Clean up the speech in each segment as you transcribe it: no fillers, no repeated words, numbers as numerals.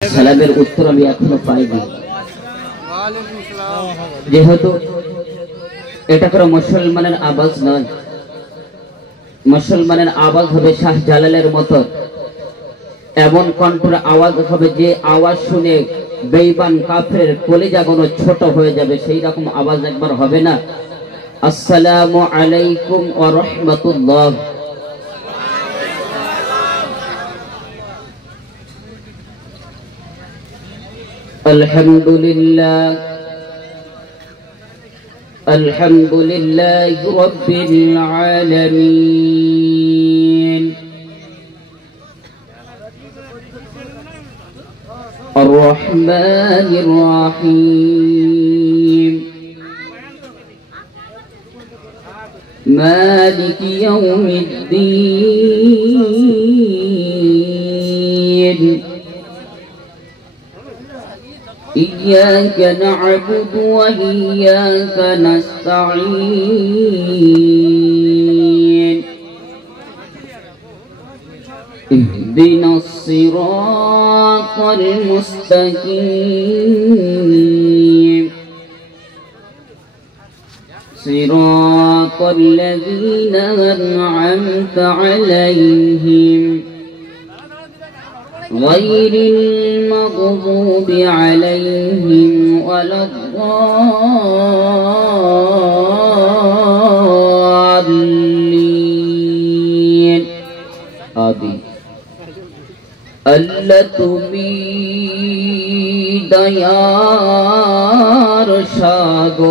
সালামের উত্তর আমি এখনো পাইনি, যেহেতু এটা কোনো মুসলমানের আওয়াজ নয়। মুসলমানের আওয়াজ হবে শাহ জালালের মতো, এমন কণ্ঠের আওয়াজ হবে যে আওয়াজ শুনে বেঈমান কাফেরের কলিজা কোনো ছোট হয়ে যাবে, সেই রকম আওয়াজ একবার হবে না। আসসালামু আলাইকুম ওয়া রাহমাতুল্লাহ। আলহামদুলিল্লাহ আলহামদুলিল্লাহি রাব্বিল আলামিন আর রহমানির রহিম মালিকি ইয়াউমিদ্দিন إياك نعبد وإياك نستعين اهدنا الصراط المستقيم صراط الذين أنعمت عليهم غير المغضوب عليهم ولا الضالين آمين। আল্লাহ তুমি দয়ার সাগর,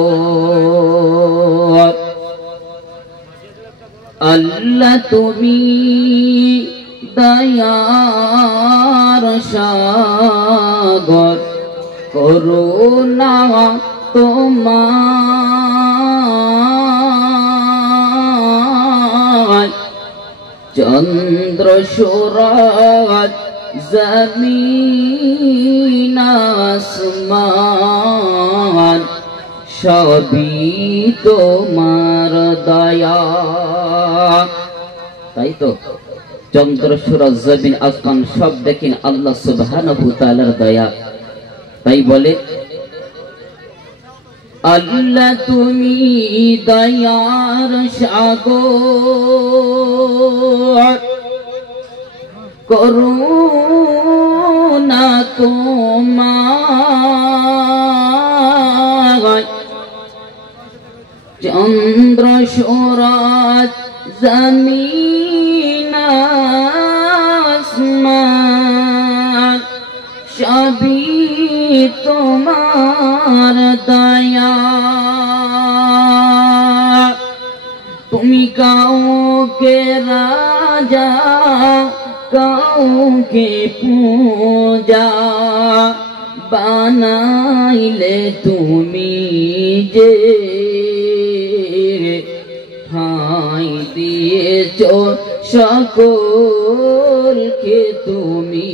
আল্লাহ তুমি দয়ার সাগর, করুণা তোমার চন্দ্র সূরজ জমিন আসমান সবই তোমার দয়া। তাই তো চন্দ্র সূরজ জমিন আসমান সব দেখেন আল্লাহ সুবহানাহু ওয়া তাআলার দয়া। তাই বলে আল্লাহ তুমি দয়ার সাগর, করুণা তোমার চন্দ্র সূরজ জমিন আসমান সবই তোমার দয়া। তুমি কাউকে রাজা কাউকে পূজা বানাইলে, তুমি যে ঠাঁই দিয়েছ সকলকে তুমি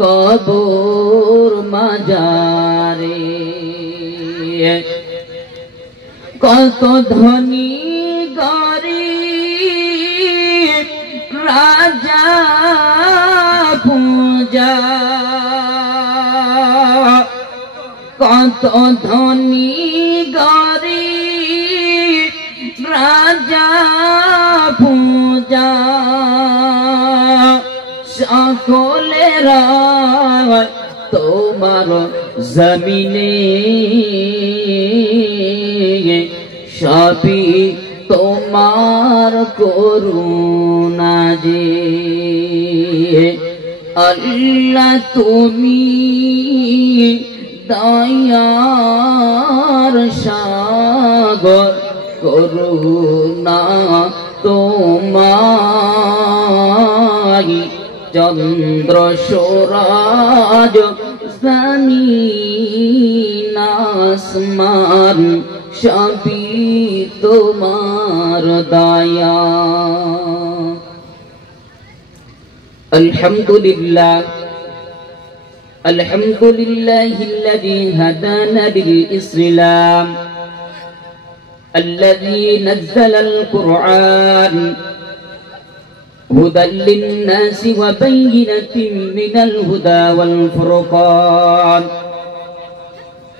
কবর মাজারে। কত ধনী গরিব রাজা পূজা, কত ধনী গরিব রাজা পূজা, সকলেরা তোমার জমিনে সবই তোমার করুণা যে। আল্লাহ তুমি দয়ার সাগর, করুণা তোমার চন্দ্র সূরজ জমিন আসমান সবই তোমার দয়া। আলহামদুলিল্লাহ আলহামদুলিল্লাহিল্লাযী হাদানা লিল ইসলাম الذي نزل القرآن هدى للناس وبينة من الهدى والفرقان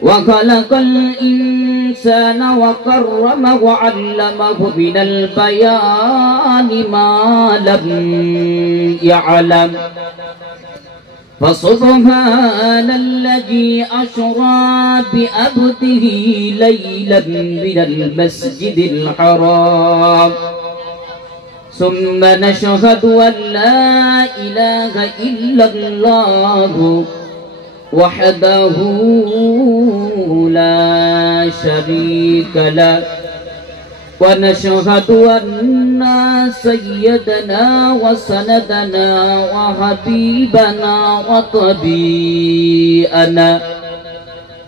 وخلق الإنسان وكرمه وعلمه من البيان ما لم يعلم فسبحان الذي أسرى بعبده ليلا من المسجد الحرام ثم نشهد أن لا إله إلا الله وحده لا شريك له ونشهد أن سيدنا وسندنا وحبيبنا وطبيبنا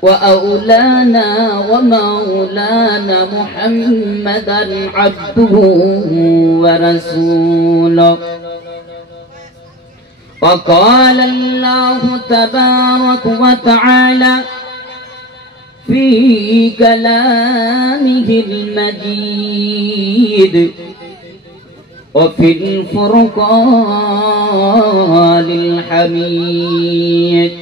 وأولانا ومولانا محمدا عبده ورسوله وقال الله تبارك وتعالى في كلامه المجيد وفي الفرقان الحميد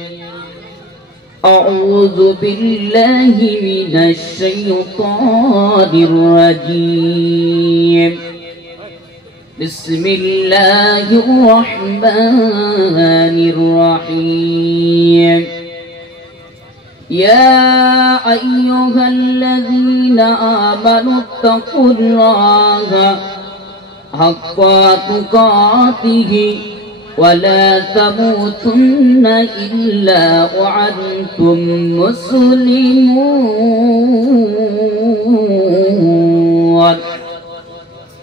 أعوذ بالله من الشيطان الرجيم بسم الله الرحمن الرحيم يا أيها الذين آمنوا اتقوا الله حق تقاته ولا تموتن إلا وأنتم مسلمون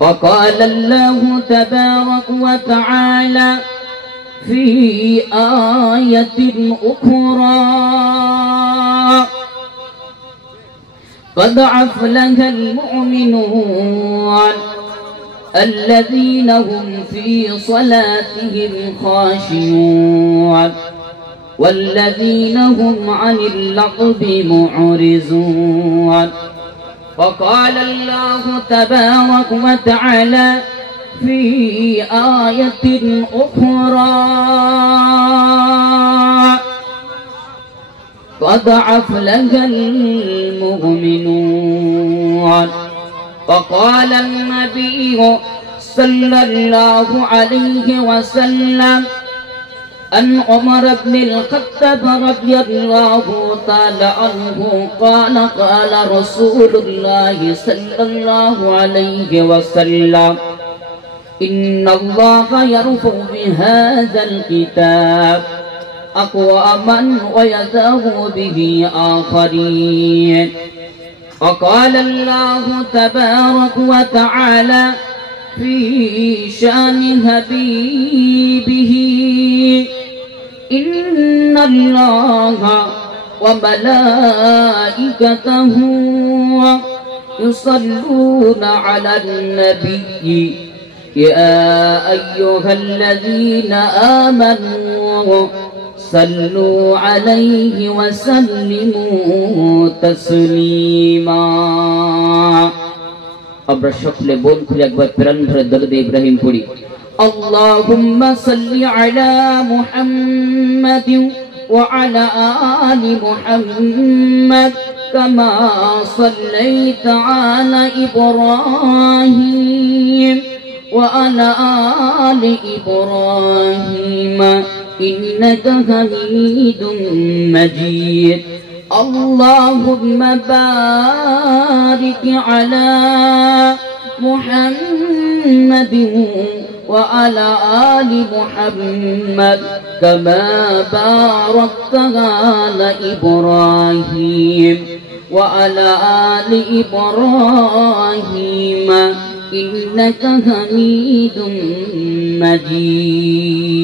وقال الله تبارك وتعالى في آية أخرى قد أفلح المؤمنون الذين هم في صلاتهم خاشعون والذين هم عن اللغو معرضون وقال الله تبارك وتعالى في آية أخرى قد أفلح المؤمنون وقال النبي صلى الله عليه وسلم أن عمر بن الخطاب رضي الله تعالى عنه قال قال رسول الله صلى الله عليه وسلم إن الله يرفع بهذا الكتاب أقواما ويذر به آخرين وقال الله تبارك وتعالى في شأن حبيبه إن الله وملائكته يصلون على النبي يا أيها الذين آمنوا صلوا عليه وسلموا تسليما আমরা সকলে বোন খুলে একবার প্রাণ ভরে দরুদ ইব্রাহিম পড়ি اللهم صل على محمد وعلى آل محمد كما صليت على إبراهيم وعلى آل إبراهيم إنك حميد مجيد اللهم بارك على محمد وعلى آل محمد كما باركت على إبراهيم وعلى آل إبراهيم إنك حميد مجيد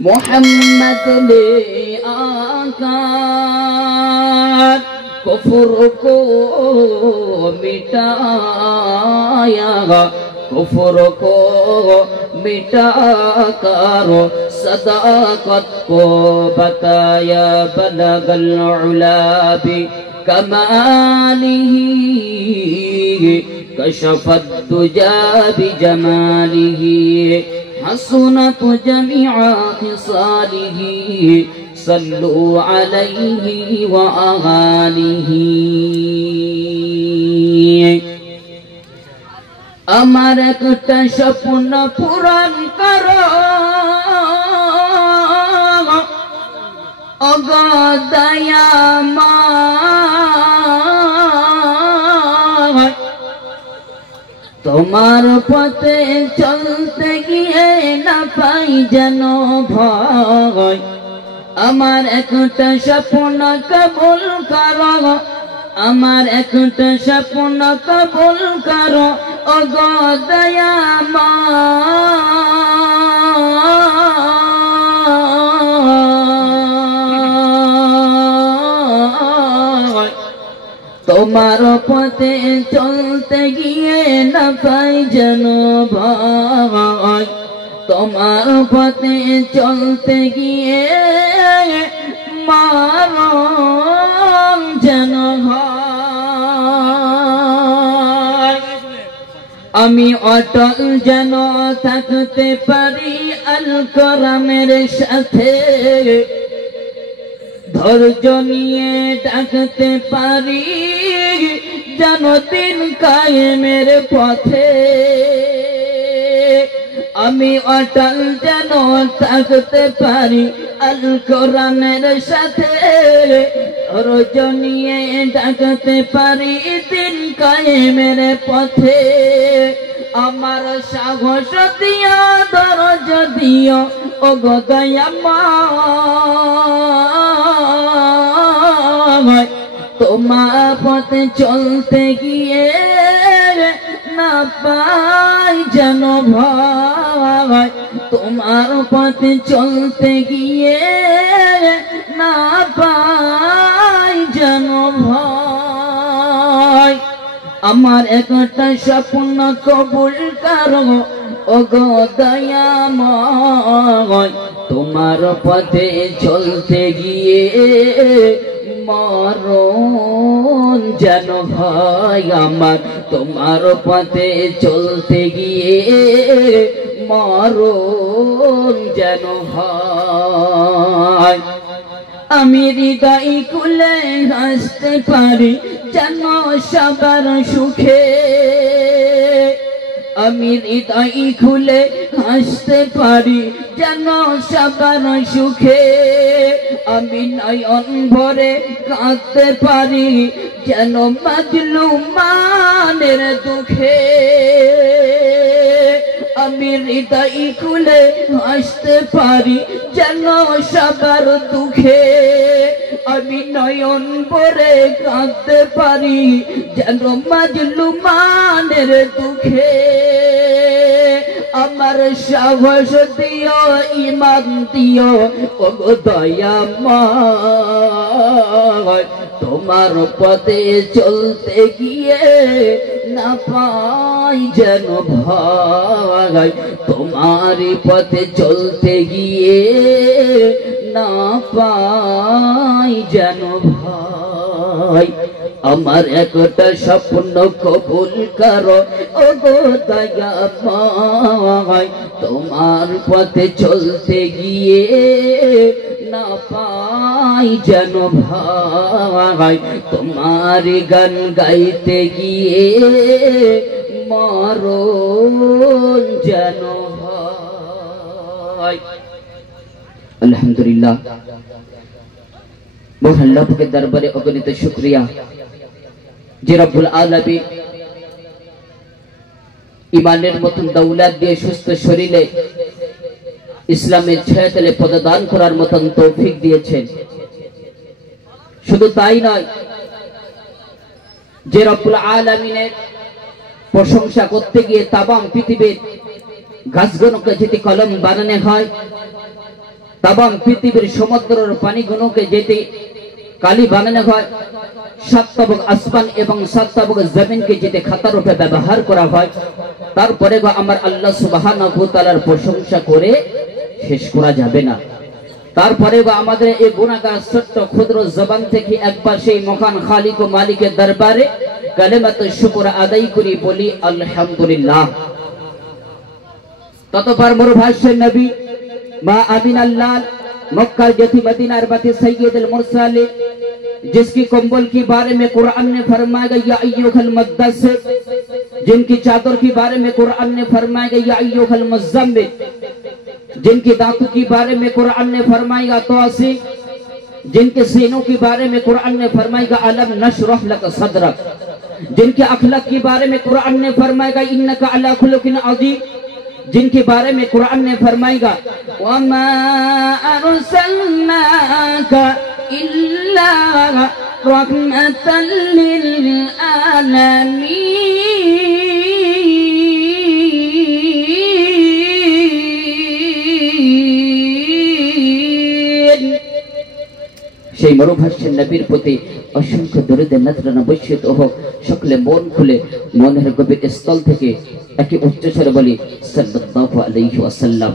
محمد نے آقا کفر کو مٹایا کفر کو मिटा करो सदाकत को बताया बलगल उला भी कमालिही कशफत दुजा भी जमालिही हसनत जमीआ खिसालिही सल्लु अलैहि व आलिही। আমার একটা স্বপ্ন পূরণ করো ওগো দয়াময়, তোমার পথে চলতে গিয়ে না পাই যেন ভয়। আমার একটা স্বপ্ন কবুল করো, আমার একটা স্বপ্ন কবুল করো ওগো দয়াময়, তোমার পথে চলতে গিয়ে না পাই যেন ভয়। তোমার পথে চলতে গিয়ে মরণ যেন হয়। আমি অটল যেন থাকতে পারি আল কোরআনের সাথে, ধৈর্য নিয়ে ডাকতে পারি যেন দিন কায়েমের পথে। আমি অটল যেন থাকতে পারি আল কোরআনের সাথে, ধৈর্য নিয়ে ডাকতে পারি দিন কায়েমের পথে। আমার সাহস দিও ধৈর্য দিও ওগো দয়াময়, তোমার পথে চলতে গিয়ে না পাই যেন ভয়। তোমার পথে চলতে গিয়ে না পাই যেন ভয়। আমার একটা স্বপ্ন কবুল করো ওগো দয়াময়, তোমার পথে চলতে গিয়ে মরণ যেন হয় আমার। তোমার পথে চলতে গিয়ে মরণ যেন হয়। আমি হৃদয় খুলে হাসতে পারি যেন সবার সুখে, আমি হৃদয় খুলে হাসতে পারি যেন সবার সুখে। আমি নয়ন ভরে কাঁদতে পারি যেন মাজলুমানের দুঃখে। আমি হৃদয় খুলে হাসতে পারি যেন সবার দুঃখে। আমি নয়ন ভরে কাঁদতে পারি যেন মাজলুমানের দুঃখে। আমার সাহস দিও ঈমান দিও ওগো দয়াময়, তোমার পথে চলতে গিয়ে না পাই যেন ভয়। তোমার পথে চলতে গিয়ে না পাই যেন ভয়। আমার একটা স্বপ্ন কবুল করো ওগো দয়াময়, তোমার পথে চলতে গিয়ে না পাই যেন ভয়। তোমার গান গাইতে গিয়ে মরণ যেন হয়। আলহামদুলিল্লাহ, মহান আল্লাহ পাকের দরবারে অগণিত শুকরিয়া যে রব্বুল আলামিন ইমানের মতন দৌলত দিয়ে সুস্থ শরীরে ইসলামের ছায়াতলে পদদান করার মতন তৌফিক দিয়েছেন। শুধু তাই নয়, যে রব্বুল আলামিনের প্রশংসা করতে গিয়ে তামাম পৃথিবীর গাছগুলোকে যদি কলম বানানো হয়, তামাম পৃথিবীর সমুদ্রের পানিগুলোকে যদি কালি বানানো হয়, সাত তবক আসমান এবং সাত তবক জমিনকে যদি খাতা রূপে ব্যবহার করা হয়, তারপরে আমার আল্লাহ সুবহানাহু ওয়া তাআলার প্রশংসা করে শেষ করা যাবে না। তারপরে আমাদের এই গুনাহগার ছোট্ট ক্ষুদ্র জবান থেকে একবার সেই মহান খালিক ও মালিকের দরবারে কালেমাত শুকর আদায় করি, বলি আলহামদুলিল্লাহ। ততপর মোর ভাষ্য নবী মা আমিনাল্লাহ मक्का जथी मदीना अरबती सैयदुल मुरसलिन, जिसकी कंबल के बारे में कुरान ने फरमाया या अय्युहल मुद्दस्सिर, जिनकी चादर के बारे में कुरान ने फरमाया या अय्युहल मुज़्ज़म्मिल, जिनकी दांतों के बारे में कुरान ने फरमाया तौसी, जिनके सीनों के बारे में कुरान ने फरमाया अलम नशरह लक सदरक, जिनके अखलाक के बारे में कुरान ने फरमाया इन्नका अला खुलुकिन अज़ीम, जिनके बारे में कुरान ने फरमाएगा वमा अरसलनाका इल्ला रहमतल लिल आलामीन। সেই মরুভাষ্যের নবীর প্রতি অসংখ্য দরুদে নজরানা বর্ষিত হোক। সকলে মন খুলে মনের গভীর স্থল থেকে একই উচ্চস্বরে বলি সাল্লাল্লাহু আলাইহি ওয়াসাল্লাম।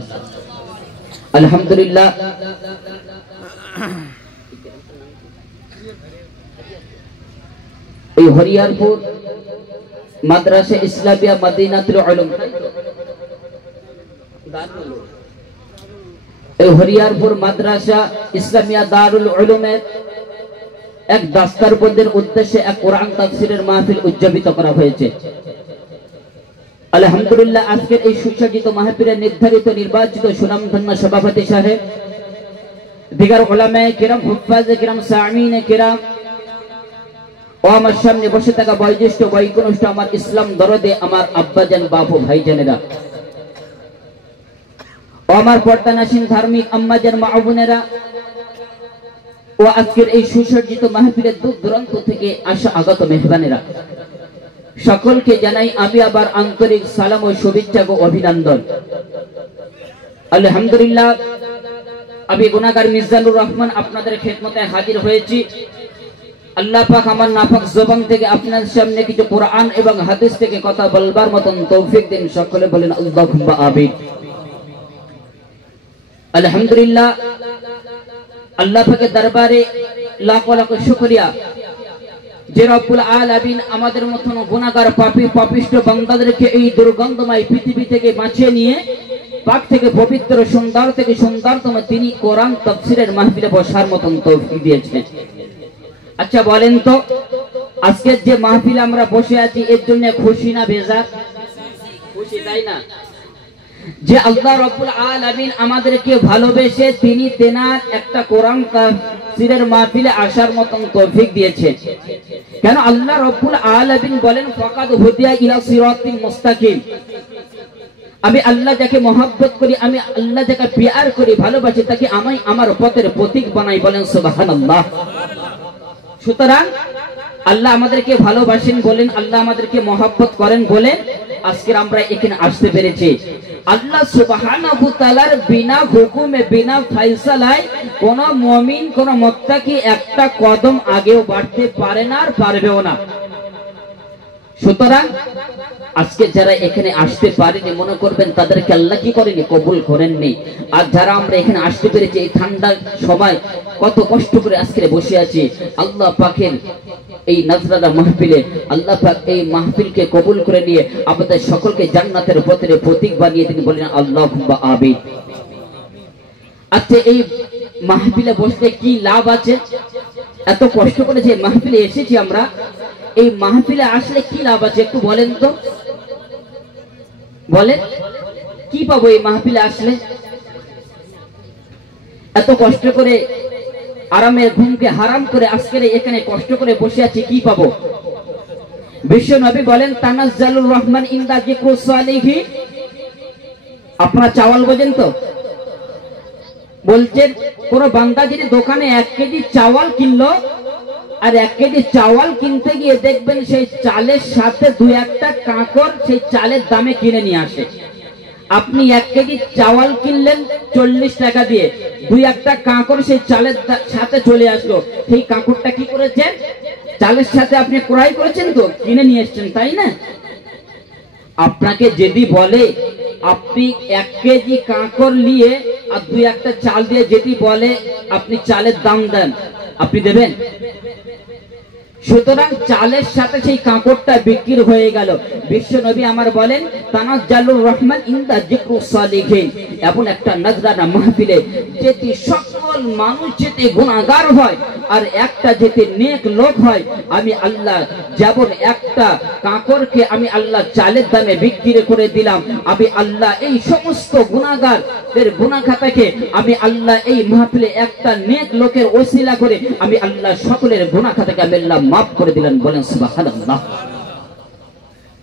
আলহামদুলিল্লাহ। এই হরিয়ারপুর মাদ্রাসা ইসলামিয়া মদিনাতুল উলুম, এই হরিয়ারপুর মাদ্রাসা ইসলামিয়া দারুল উলুমের এক দাস্তারবন্দের উদ্দেশ্যে এক কোরআন তাফসীরের মাহফিল উদযাপিত করা হয়েছে। আলহামদুলিল্লাহ। আজকের এই সুসজ্জিত মাহফিলের নির্ধারিত নির্বাচিত সুনামধন্য সভাপতি সাহেব, দিগার উলামায়ে কিরাম, হুফাজে কিরাম, সামিনে কিরাম ও আমার সামনে বসে থাকা বয়োজ্যেষ্ঠ বৈকনিষ্ঠ আমার ইসলাম দরদে আমার আব্বাজান বাবু ভাইজানেরা ও আমার পর্দানাসীন ধার্মিক আম্মাজান মা বোনেরা ও আজকের এই সুসজ্জিত মাহফিলের দূর দূরান্ত থেকে আসা আগত মেহমানেরা, সকলকে জানাই আমি আবার আন্তরিক সালাম ও শুভেচ্ছা ও অভিনন্দন। আলহামদুলিল্লাহ। আমি গুনাহগার মিজানুর রহমান আপনাদের খেদমতে হাজির হয়েছি। আল্লাহ পাক আমার নাপাক জবান থেকে আপনার সামনে কিছু কোরআন এবং হাদিস থেকে কথা বলবার মতন তৌফিক দিন। সকলে বলেন আল্লাহুম্মা আমিন। আলহামদুলিল্লাহ। আল্লাহ পাকের দরবারে লাখ লাখ শুকরিয়া যে রব্বুল আলামিন আমাদের মতন গুনাহগার পাপী পাপিষ্ঠ বান্দাদেরকে এই দুর্গন্ধময় পৃথিবী থেকে বাঁচিয়ে নিয়ে পাক থেকে পবিত্র সুন্দর থেকে সুন্দরতম তিনি কোরআন তাফসীরের মাহফিলে বসার মতন তৌফিক দিয়েছেন। আচ্ছা বলেন তো, আজকের যে মাহফিলে আমরা বসে আছি এর জন্য খুশি না বেজার? খুশি, তাই না? যে আল্লাহ রব্বুল আলামিন আমাদেরকে ভালোবেসে তিনি তেনার একটা কোরআন তাফসীরের মাহফিলে আসার মতন তৌফিক দিয়েছেন। কেন আল্লাহ রব্বুল আলামিন বলেন ফাকাদ হুদিয়া ইলা সিরাতিল মুস্তাকিম। আমি আল্লাহ যাকে মহব্বত করি, আমি আল্লাহ যাকে প্যার করি, ভালোবাসি, তাকে আমি আমার পথের প্রতীক বানাই। বলেন সুবহানাল্লাহ। সুতরাং আল্লাহ আমাদেরকে ভালোবাসেন বলেন, আল্লাহ আমাদেরকে মহব্বত করেন বলেন আজকে আমরা এখানে আসতে পেরেছি। আল্লাহ সুবহানাহু ওয়া তাআলার বিনা হুকুমে বিনা ফয়সালায় কোন মুমিন কোন মুত্তাকি একটা কদম আগেও বাড়তে পারে না আর পারবেও না। সুতরাং আজকে যারা এখানে আসতে পারেনি মনে করবেন তাদেরকে আল্লাহ কি করেনি, কবুল করেননি। আর যারা আমরা এখানে আসতে পেরেছি এই ঠান্ডার সময় কত কষ্ট করে আজকে বসে আছি, আল্লাহ পাকের এই নজরানা মাহফিলে আল্লাহ পাক এই মাহফিলকে কবুল করে নিয়ে আমাদের সকলকে জান্নাতের পথের প্রতীক বানিয়ে তিনি বলেন আল্লাহুম্মা আমিন। আচ্ছা এই মাহফিলে বসলে কি লাভ আছে? এত কষ্ট করে যে মাহফিলে এসেছি আমরা, এই মাহফিলে আসলে কি লাভ আছে একটু বলেন তো, বলেন কি পাবো এই মাহফিলে আসলে? এত কষ্ট করে আরামের ঘুমকে হারাম করে আজকের এখানে কষ্ট করে বসে আছি, কি পাবো? বিশ্ব নবী বলেন তানাজ্জালুর রহমান ইনদা যিকরুস সালিহিন। আপনারা চাওয়াল বোঝেন তো? বলছেন কোন বান্দা যদি দোকানে 1 কেজি চাওয়াল কিনলো আর 1 কেজি চাওয়াল কিনতে গিয়ে দেখবেন সেই চালের সাথে 2-1টা কাঁকড় সেই চালের দামে কিনে নিয়ে আসে। আপনি 1 কেজি চাওয়াল কিনলেন 40 টাকা দিয়ে, 2-1টা কাঁকড় সেই চালের সাথে চলে আসলো। সেই কাঁকড়টা কি করেছেন? চালের সাথে আপনি ক্রয় করেছেন তো, কিনে নিয়ে এসেছেন, তাই না? আপনাকে যদি বলে আপনি 1 কেজি কাঁকর নিয়ে আর 2-1টা চাল দিয়ে যদি বলে আপনি চালের দাম দেন, আপনি দেবেন? সুতরাং চালের সাথে সেই কাঁকরটা বিক্রি হয়ে গেল। বিশ্ব নবী আমার বলেন তানাজ্জালুর রহমান ইনদা যিকরুস সালিহিন, এমন একটা নজরানা মাহফিলে যেতে সকল মানুষ যেতে গুনাহগার হয় আর একটা যেতে নেক লোক হয়, আমি আল্লাহ যেমন একটা কাঁকরকে আমি আল্লাহ চালের দামে বিক্রি করে দিলাম, আমি আল্লাহ এই সমস্ত গুনাহগারদের গুনাহ খাতাকে আমি আল্লাহ এই মাহফিলে একটা নেক লোকের ওসিলা করে আমি আল্লাহ সকলের গুনাহ খাতাকে আমি আল্লাহ মাফ করে দিলেন। বলেন সুবহানাল্লাহ।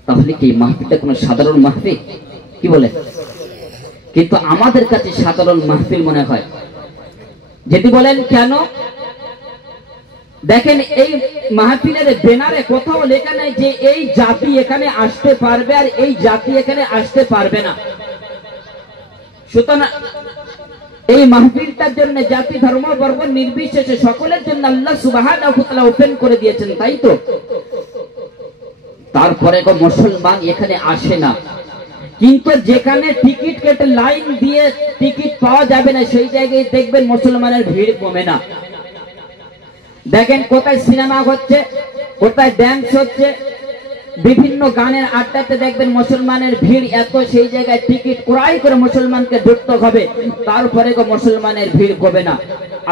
তাহলে কি মাহফিলটা কোনো সাধারণ মাহফিল? কি বলে? কিন্তু আমাদের কাছে সাধারণ মাহফিল মনে হয়। যদি বলেন কেন, দেখেন এই মাহফিলের ব্যানারে কোথাও লেখা নাই যে এই জাতি এখানে আসতে পারবে আর এই জাতি এখানে আসতে পারবে না। সুতরাং এই মাহফিলটার জন্য জাতি ধর্ম বর্ণ নির্বিশেষে সকলের জন্য আল্লাহ সুবহানাহু ওয়া তাআলা ওপেন করে দিয়েছেন, তাই তো? তারপরে মুসলমান এখানে আসে না, কিন্তু যেখানে টিকিট কেটে লাইন দিয়ে টিকিট পাওয়া যাবে না সেই জায়গায় দেখবেন মুসলমানের ভিড় কমে না। দেখেন কোথায় সিনেমা হচ্ছে, কোথায় ড্যান্স হচ্ছে, বিভিন্ন গানের আড্ডাতে দেখবেন মুসলমানের ভিড় এত, সেই জায়গায় টিকিট ক্রয় করে মুসলমানকে ঢুকতে হবে, তারপরে মুসলমানের ভিড় কমে না।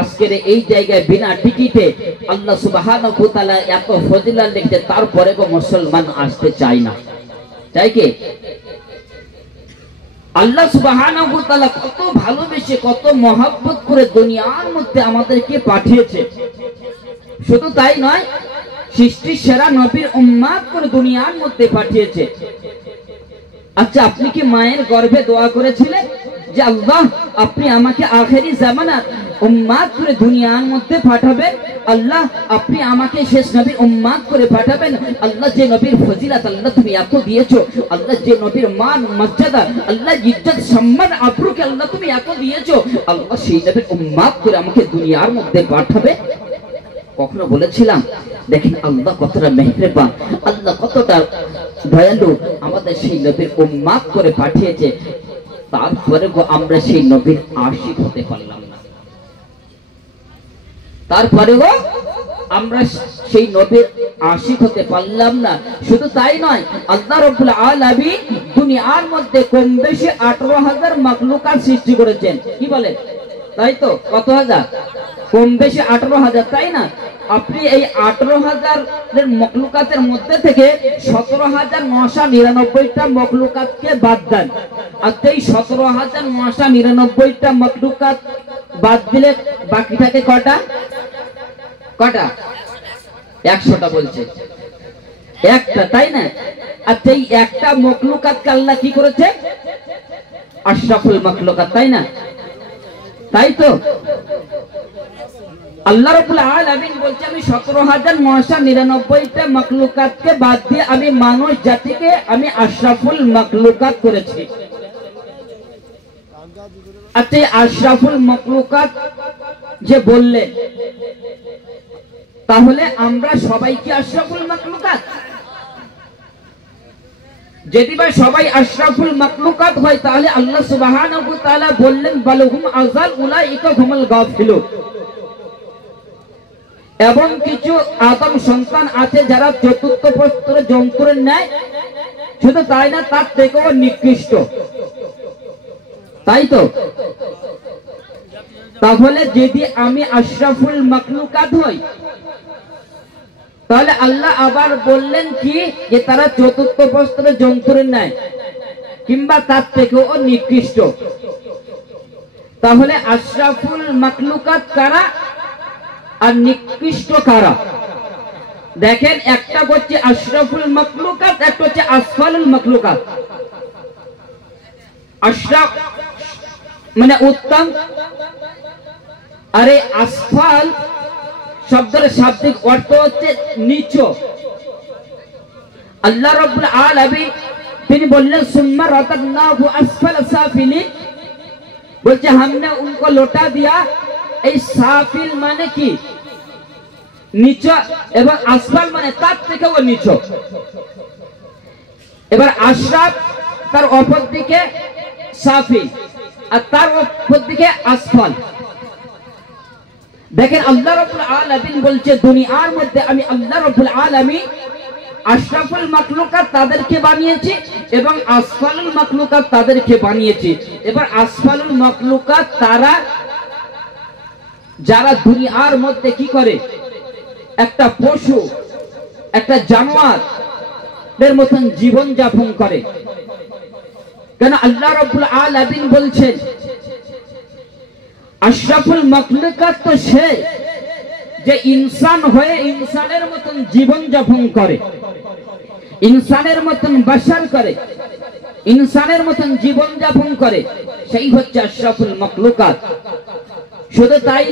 আজকের এই জায়গায় বিনা টিকিটে আল্লাহ সুবহানাহু ওয়া তাআলা এত ফজিলত লিখছে, তারপরে মুসলমান আসতে চায় না। চাই কি? আল্লাহ সুবহানাহু ওয়া তাআলা কত ভালোবেসে কত মহব্বত করে দুনিয়ার মধ্যে আমাদেরকে পাঠিয়েছে। শুধু তাই নয়, সৃষ্টির সেরা নবীর উম্মত করে দুনিয়ার মধ্যে পাঠিয়েছে। আচ্ছা, আপনি কি মায়ের গর্ভে দোয়া করেছিলেন যে আল্লাহ আপনি আমাকে আখেরি জামানার উম্মত করে দুনিয়ার মধ্যে পাঠাবেন, আল্লাহ আপনি আমাকে শেষ নবীর উম্মত করে পাঠাবেন, আল্লাহ যে নবীর ফজিলত আল্লাহ তুমি এত দিয়েছো, আল্লাহ যে নবীর মান মর্যাদা আল্লাহ ইজ্জত সম্মান আবরুকে আল্লাহ তুমি এত দিয়েছো, আল্লাহ সেই নবীর উম্মত করে আমাকে দুনিয়ার মধ্যে পাঠাবে? কখনো বলেছিলাম? দেখেন আল্লাহ কতটা মেহেরবান, আল্লাহ কতটা দয়ালু, আমাদের সেই নবীর উম্মত করে পাঠিয়েছে, তারপরে আমরা সেই নবীর আশিক হতে পারলাম না। তারপরেও আমরা সেই নবীর আশিক হতে পারলাম না। শুধু তাই নয়, আল্লাহ রাব্বুল আলামিন দুনিয়ার মধ্যে কম বেশি 18,000 মাখলুকাত সৃষ্টি করেছেন। কি বলেন? তাই তো? কত হাজার? কম বেশি 18,000, তাই না? আপনি এই 18,000 এর মখলুকাতের মধ্যে থেকে 17,999টা মখলুকাতকে বাদ দেন, আর এই 17,999টা মখলুকাত বাদ দিলে বাকি থাকে কটা? কটা? 100টা বলছে, একটা, তাই না? আর এই একটা মখলুকাতকে আল্লাহ কি করেছে? আশরাফুল মখলুকাত, তাই না? তাই তো? আল্লাহ রাব্বুল আলামিন বলছে আমি 17,999টা মখলুকাতকে বাদ দিয়ে আমি মানুষ জাতিকে আমি আশরাফুল মখলুকাত করেছি। আচ্ছা, আশরাফুল মখলুকাত যে বললেন, তাহলে আমরা সবাই কি আশরাফুল মখলুকাত? যদি বা সবাই আশরাফুল মখলুকাত হয় তাহলে আল্লাহ সুবহানাহু ওয়া তাআলা বললেন বালহুম আযাল উলাইকা হুমুল গাফিলুন। এবং কিছু আদম সন্তান আছে যারা চতুর্থ প্রস্তরের যন্ত্রের ন্যায়, শুধু তাই না তার থেকেও নিকৃষ্ট, তাই তো? তাহলে যদি আমি আশরাফুল মখলুকাত হই তাহলে আল্লাহ আবার বললেন কি যে তারা চতুর্থ প্রস্তরের যন্ত্রের ন্যায় কিংবা তার থেকেও নিকৃষ্ট। তাহলে আশরাফুল মখলুকাত কারা আর নিকৃষ্ট কারা? দেখেন, একটা হচ্ছে আশরাফুল মখলুকাত, একটা হচ্ছে আসফালুল মখলুকাত। আশরাফ মানে উত্তম, আরে আসফাল শব্দের শাব্দিক অর্থ হচ্ছে নিচু। আল্লাহ রাব্বুল আলামিন তিনি বললেন সুম্মা রাতাবনাহু আসফালা সাফিলিন, বলছে हमने उनको लौटा दिया। এই সাফিল মানে কি? নিচু, এবং আসফাল মানে তার থেকেও নিচু। এবার আশরাফ, তার অপর দিকে সাফি, আর তার অপর দিকে আসফাল। দেখেন আল্লাহ রাব্বুল আলামিন বলছে দুনিয়ার মধ্যে আমি আল্লাহ রাব্বুল আলামিন আশরাফুল মাখলুকাত তাদেরকে বানিয়েছি এবং আসফালুল মাখলুকাত তাদেরকে বানিয়েছি। এবার আসফালুল মাখলুকাত তারা যারা দুনিয়ার মধ্যে কি করে, একটা পশু, একটা জানোয়ার এর মতন জীবন যাপন করে। কেন আল্লাহ রাব্বুল আলামিন বলছেন আশরাফুল মাখলুকাত তো সে যে ইনসান হয়ে ইনসানের মতন জীবন যাপন করে, ইনসানের মতন বাশার করে, ইনসানের মতন জীবন যাপন করে, সেই হচ্ছে আশরাফুল মাখলুকাত। শুধু তাই